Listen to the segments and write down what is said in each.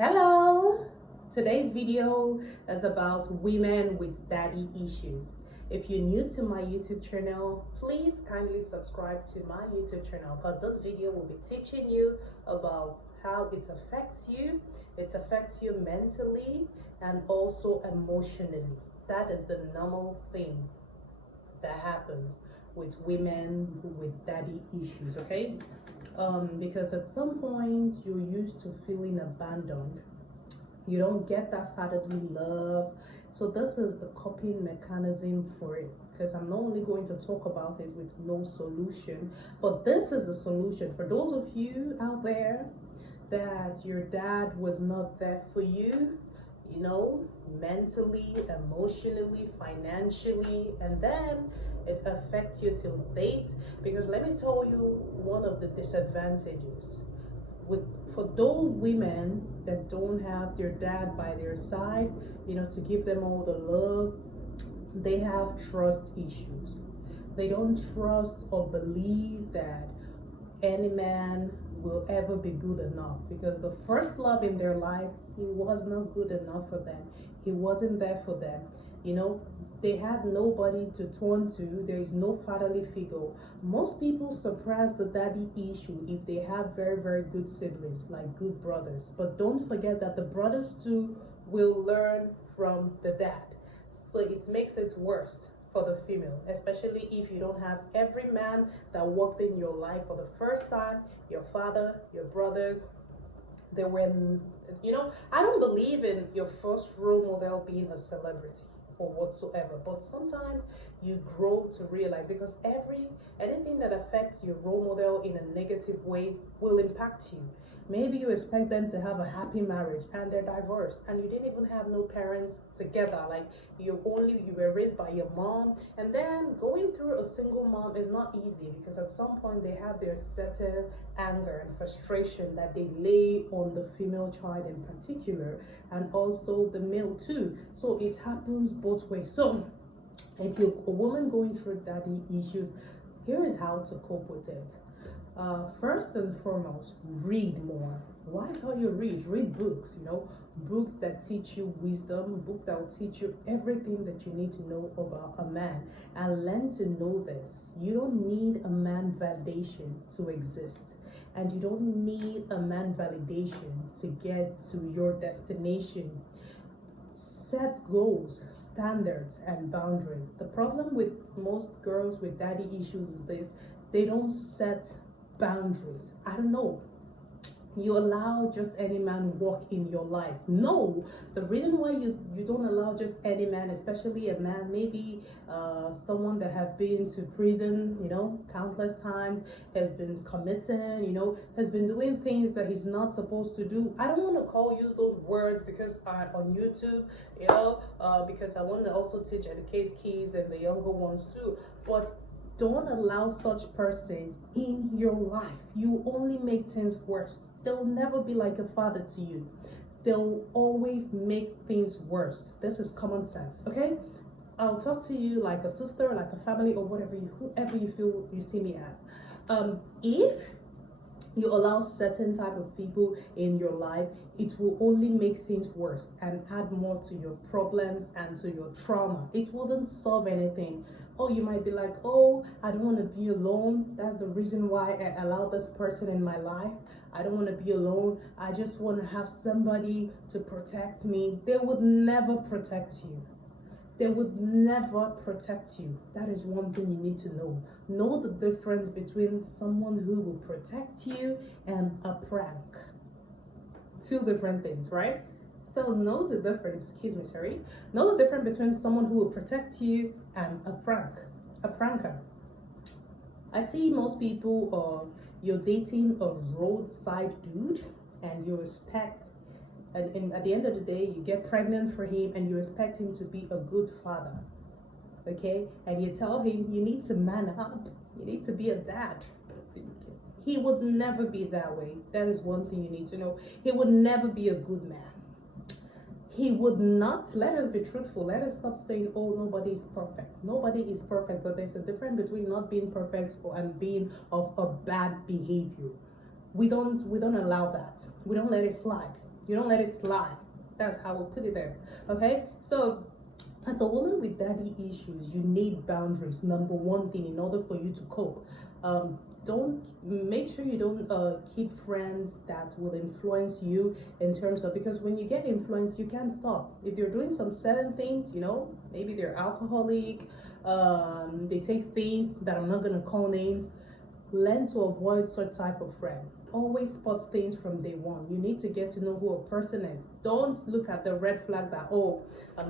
Hello! Today's video is about women with daddy issues. If you're new to my YouTube channel, please kindly subscribe to my YouTube channel because this video will be teaching you about how it affects you. It affects you mentally and also emotionally. That is the normal thing that happens with women with daddy issues, okay? Because at some point you're used to feeling abandoned, you don't get that fatherly love. So this is the coping mechanism for it, because I'm not only going to talk about it with no solution, but this is the solution for those of you out there that your dad was not there for you, mentally, emotionally, financially, and then it affects you till date. Because let me tell you one of the disadvantages with for those women that don't have their dad by their side, to give them all the love. They have trust issues. They don't trust or believe that any man will ever be good enough, because the first love in their life, he was not good enough for them. He wasn't there for them. They had nobody to turn to. There is no fatherly figure. Most people suppress the daddy issue if they have very, very good siblings, like good brothers. But don't forget that the brothers too will learn from the dad. So it makes it worse for the female, especially if you don't have every man that walked in your life for the first time, your father, your brothers. They were, I don't believe in your first role model being a celebrity or whatsoever, but sometimes you grow to realize, because anything that affects your role model in a negative way will impact you. Maybe you expect them to have a happy marriage and they're divorced, and you didn't even have no parents together. Like you were raised by your mom, and then going through a single mom is not easy, because at some point they have their certain anger and frustration that they lay on the female child in particular, and also the male too. So it happens both ways. So if you're a woman going through daddy issues, here is how to cope with it. First and foremost, read more. Why tell you read? Read books, books that teach you wisdom, books that will teach you everything that you need to know about a man, and learn to know this. You don't need a man validation to exist, and you don't need a man validation to get to your destination. Set goals, standards, and boundaries. The problem with most girls with daddy issues is this: they don't set boundaries. I don't know. You allow just any man walk in your life. No, the reason why you don't allow just any man, especially a man, maybe someone that have been to prison, countless times, has been committing, has been doing things that he's not supposed to do. I don't want to use those words because on YouTube, because I want to also educate kids and the younger ones too. But don't allow such person in your life. You only make things worse. They'll never be like a father to you. They'll always make things worse. This is common sense, okay? I'll talk to you like a sister, like a family, or whoever you feel you see me as. If you allow certain type of people in your life, it will only make things worse and add more to your problems and to your trauma. It wouldn't solve anything. Oh, you might be like, oh, I don't want to be alone. That's the reason why I allow this person in my life. I don't want to be alone. I just want to have somebody to protect me. They would never protect you. They would never protect you. That is one thing you need to know. Know the difference between someone who will protect you and a prank. Two different things, right? So know the difference, know the difference between someone who will protect you and a pranker. I see most people, you're dating a roadside dude and you expect, and at the end of the day, you get pregnant for him and you expect him to be a good father, okay? And you tell him you need to man up, you need to be a dad. He would never be that way. That is one thing you need to know. He would never be a good man. He would not. Let us be truthful. Let us stop saying, oh, nobody is perfect. Nobody is perfect, but there's a difference between not being perfect and being of a bad behavior. We don't allow that. We don't let it slide. You don't let it slide. That's how we put it there. Okay, so as a woman with daddy issues, you need boundaries. Number one thing in order for you to cope. Don't make sure you don't keep friends that will influence you in terms of, because when you get influenced, you can't stop. If they're doing some certain things, maybe they're alcoholic, they take things that I'm not gonna call names. Learn to avoid such type of friend. Always spot things from day one. You need to get to know who a person is. Don't look at the red flag that,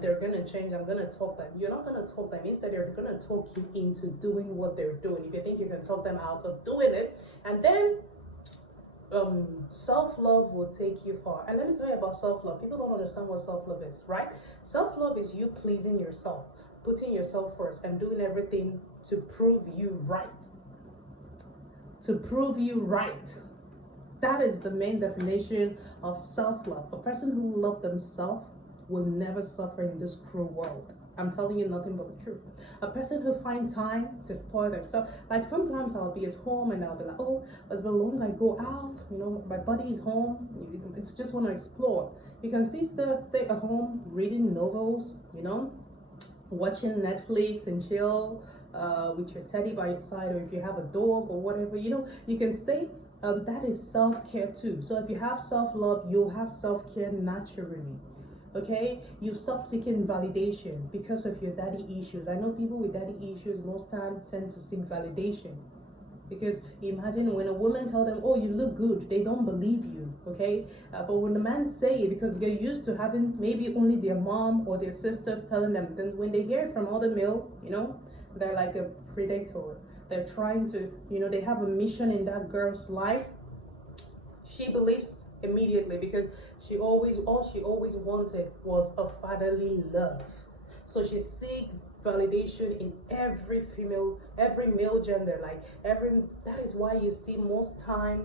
they're gonna change, I'm gonna talk them. You're not gonna talk them. Instead, they're gonna talk you into doing what they're doing. If you think you can talk them out of doing it, and then self-love will take you far. And let me tell you about self-love. People don't understand what self-love is, right? Self-love is you pleasing yourself, putting yourself first, and doing everything to prove you right. To prove you right. That is the main definition of self-love. A person who loves themselves will never suffer in this cruel world. I'm telling you nothing but the truth. A person who finds time to spoil themselves. Like sometimes I'll be at home and I'll be like, it's been long, I go out, my body is home. It's just want to explore. You can still stay at home reading novels, watching Netflix and chill with your teddy by your side, or if you have a dog or whatever, you can stay. That is self-care too. So if you have self-love, you'll have self-care naturally. Okay, you stop seeking validation because of your daddy issues. I know people with daddy issues most times tend to seek validation, because imagine when a woman tells them, you look good, they don't believe you. Okay, but when the man say it, because they're used to having maybe only their mom or their sisters telling them, then when they hear it from other male, they're like a predator. They're trying to, they have a mission in that girl's life. She believes immediately, because all she always wanted was a fatherly love. So she seeks validation in every male gender, that is why you see most time,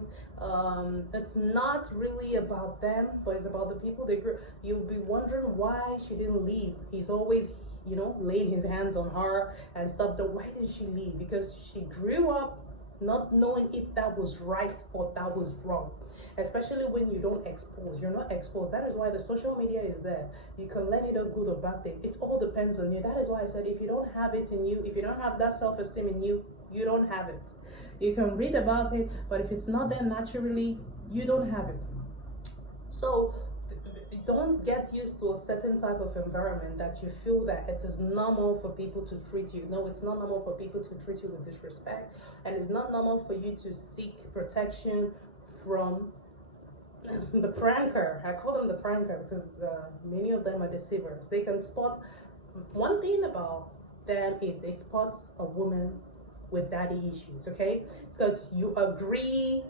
it's not really about them, but it's about the people they grew. You'll be wondering why she didn't leave. He's always laying his hands on her and stuff. Why did she leave? Because she grew up not knowing if that was right or that was wrong. Especially when you're not exposed. That is why the social media is there. You can learn it a good or bad thing. It all depends on you. That is why I said, if you don't have it in you, if you don't have that self-esteem in you, you don't have it. You can read about it, but if it's not there naturally, you don't have it. So don't get used to a certain type of environment that you feel that it is normal for people to treat you. No, it's not normal for people to treat you with disrespect, and it's not normal for you to seek protection from the pranker. I call them the pranker because many of them are deceivers. They can spot. One thing about them is they spot a woman with daddy issues, okay? Because you agree